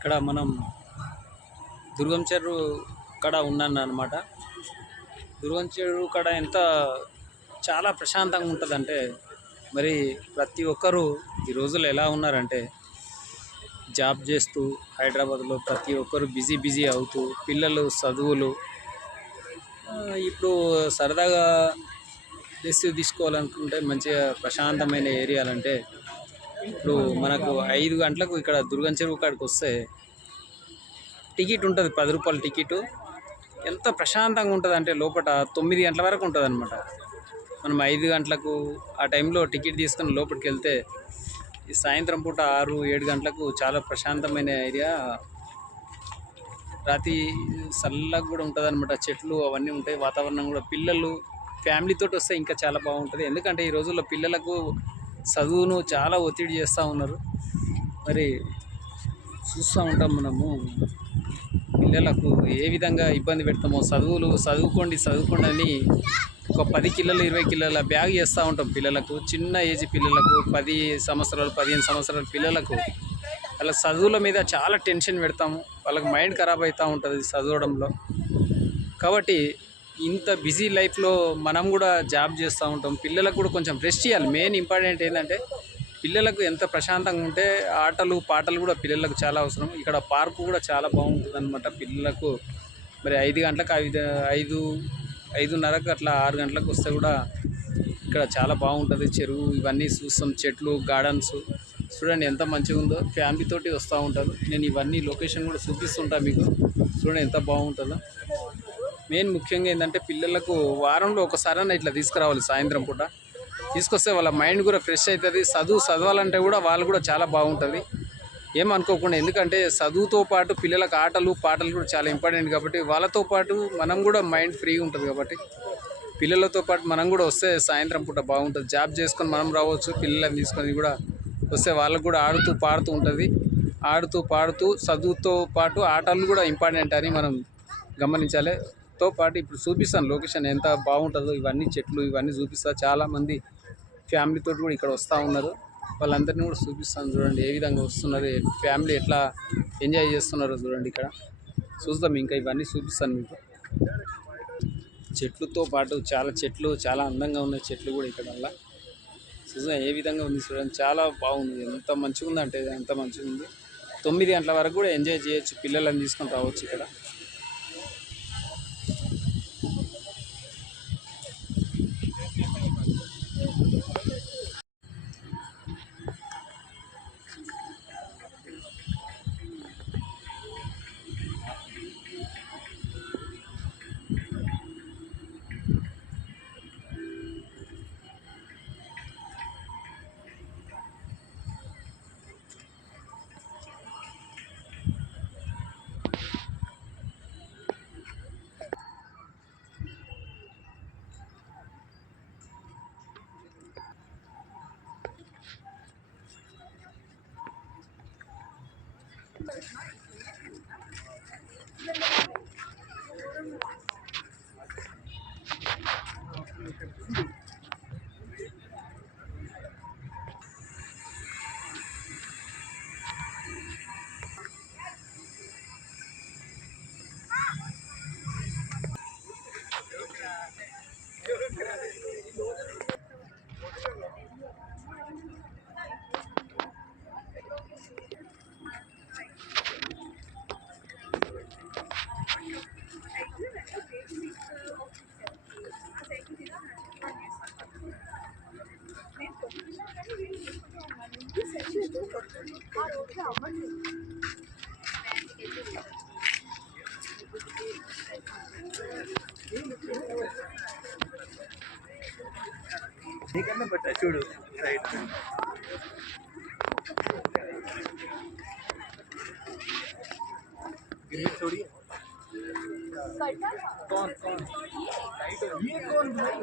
ఇక్కడ మనం దుర్గం చెరువు కడ ఉన్నాను అనమాట. దుర్గం చెరువు కడ ఎంత చాలా ప్రశాంతంగా ఉంటుందంటే, మరి ప్రతి ఒక్కరూ ఈ రోజుల్లో ఎలా ఉన్నారంటే, జాబ్ చేస్తూ హైదరాబాద్లో ప్రతి ఒక్కరు బిజీ బిజీ అవుతూ, పిల్లలు చదువులు, ఇప్పుడు సరదాగా రెస్ట్ తీసుకోవాలనుకుంటే మంచిగా ప్రశాంతమైన ఏరియాలంటే, ఇప్పుడు మనకు 5 గంటలకు ఇక్కడ దుర్గం చెరువు కాడికి వస్తే టికెట్ ఉంటుంది, 10 రూపాయల టికెట్. ఎంత ప్రశాంతంగా ఉంటుంది అంటే లోపల 9 గంటల వరకు ఉంటుంది అనమాట. మనం 5 గంటలకు ఆ టైంలో టికెట్ తీసుకొని లోపలికి వెళ్తే ఈ సాయంత్రం పూట 6, 7 గంటలకు చాలా ప్రశాంతమైన ఏరియా. రాత్రి చల్లగా కూడా ఉంటుంది అనమాట. చెట్లు అవన్నీ ఉంటాయి, వాతావరణం కూడా. పిల్లలు ఫ్యామిలీతో వస్తే ఇంకా చాలా బాగుంటుంది. ఎందుకంటే ఈ రోజుల్లో పిల్లలకు చదువును చాలా ఒత్తిడి చేస్తూ ఉన్నారు. మరి చూస్తూ ఉంటాం మనము, పిల్లలకు ఏ విధంగా ఇబ్బంది పెడతామో. చదువుకోండి అని ఒక 10 కిలోలు 20 కిలోల బ్యాగ్ చేస్తూ ఉంటాం పిల్లలకు. చిన్న ఏజ్ పిల్లలకు, 10 సంవత్సరాలు 15 సంవత్సరాల పిల్లలకు వాళ్ళ చదువుల మీద చాలా టెన్షన్ పెడతాము. వాళ్ళకి మైండ్ ఖరాబ్ అవుతూ ఉంటుంది చదవడంలో. కాబట్టి ఇంత బిజీ లైఫ్లో మనం కూడా జాబ్ చేస్తూ ఉంటాం. పిల్లలకు కూడా కొంచెం రెస్ట్ ఇవ్వాలి. మెయిన్ ఇంపార్టెంట్ ఏంటంటే, పిల్లలకు ఎంత ప్రశాంతంగా ఉంటే ఆటలు పాటలు కూడా పిల్లలకు చాలా అవసరం. ఇక్కడ పార్కు కూడా చాలా బాగుంటుంది అనమాట పిల్లలకు. మరి 5 గంటలకు 5:30కు అట్లా 6 గంటలకు వస్తే కూడా ఇక్కడ చాలా బాగుంటుంది. చెరువు ఇవన్నీ చూస్తాం, చెట్లు, గార్డెన్స్ చూడండి ఎంత మంచిగా ఉందో. ఫ్యామిలీ తోటి వస్తూ ఉంటారు. నేను ఇవన్నీ లొకేషన్ కూడా చూపిస్తుంటాను మీకు. చూడండి ఎంత బాగుంటుందో. మెయిన్ ముఖ్యంగా ఏంటంటే, పిల్లలకు వారంలో ఒకసారైనా ఇట్లా తీసుకురావాలి. సాయంత్రం పూట తీసుకొస్తే వాళ్ళ మైండ్ కూడా ఫ్రెష్ అవుతుంది. చదవాలంటే కూడా వాళ్ళు కూడా చాలా బాగుంటుంది. ఏమనుకోకుండా, ఎందుకంటే చదువుతో పాటు పిల్లలకు ఆటలు పాటలు కూడా చాలా ఇంపార్టెంట్. కాబట్టి వాళ్ళతో పాటు మనం కూడా మైండ్ ఫ్రీగా ఉంటుంది. కాబట్టి పిల్లలతో పాటు మనం కూడా వస్తే సాయంత్రం పూట బాగుంటుంది. జాబ్ చేసుకొని మనం రావచ్చు, పిల్లలని తీసుకొని కూడా వస్తే వాళ్ళకు కూడా ఆడుతూ పాడుతూ ఉంటుంది. ఆడుతూ పాడుతూ చదువుతో పాటు ఆటలు కూడా ఇంపార్టెంట్ అని మనం గమనించాలి. తో పాటు ఇప్పుడు చూపిస్తాను లొకేషన్ ఎంత బాగుంటుందో. ఇవన్నీ చెట్లు ఇవన్నీ చూపిస్తా. చాలామంది ఫ్యామిలీతో కూడా ఇక్కడ వస్తూ ఉన్నారు. వాళ్ళందరినీ కూడా చూపిస్తాను. చూడండి ఏ విధంగా వస్తున్నారు, ఫ్యామిలీ ఎట్లా ఎంజాయ్ చేస్తున్నారో చూడండి. ఇక్కడ చూద్దాం, ఇంకా ఇవన్నీ చూపిస్తాను మీకు. చెట్లతో పాటు చాలా అందంగా ఉన్నాయి చెట్లు కూడా ఇక్కడ. వల్ల చూద్దాం ఏ విధంగా ఉంది చూడండి. చాలా బాగుంది. ఎంత మంచిగా ఉందంటే ఎంత మంచిగా ఉంది. 9 గంటల వరకు కూడా ఎంజాయ్ చేయొచ్చు. పిల్లలని తీసుకొని రావచ్చు ఇక్కడ. నీకన్నా బట్ట చూడు రైట్. थोड़ी कौन कौन ये कौन भाई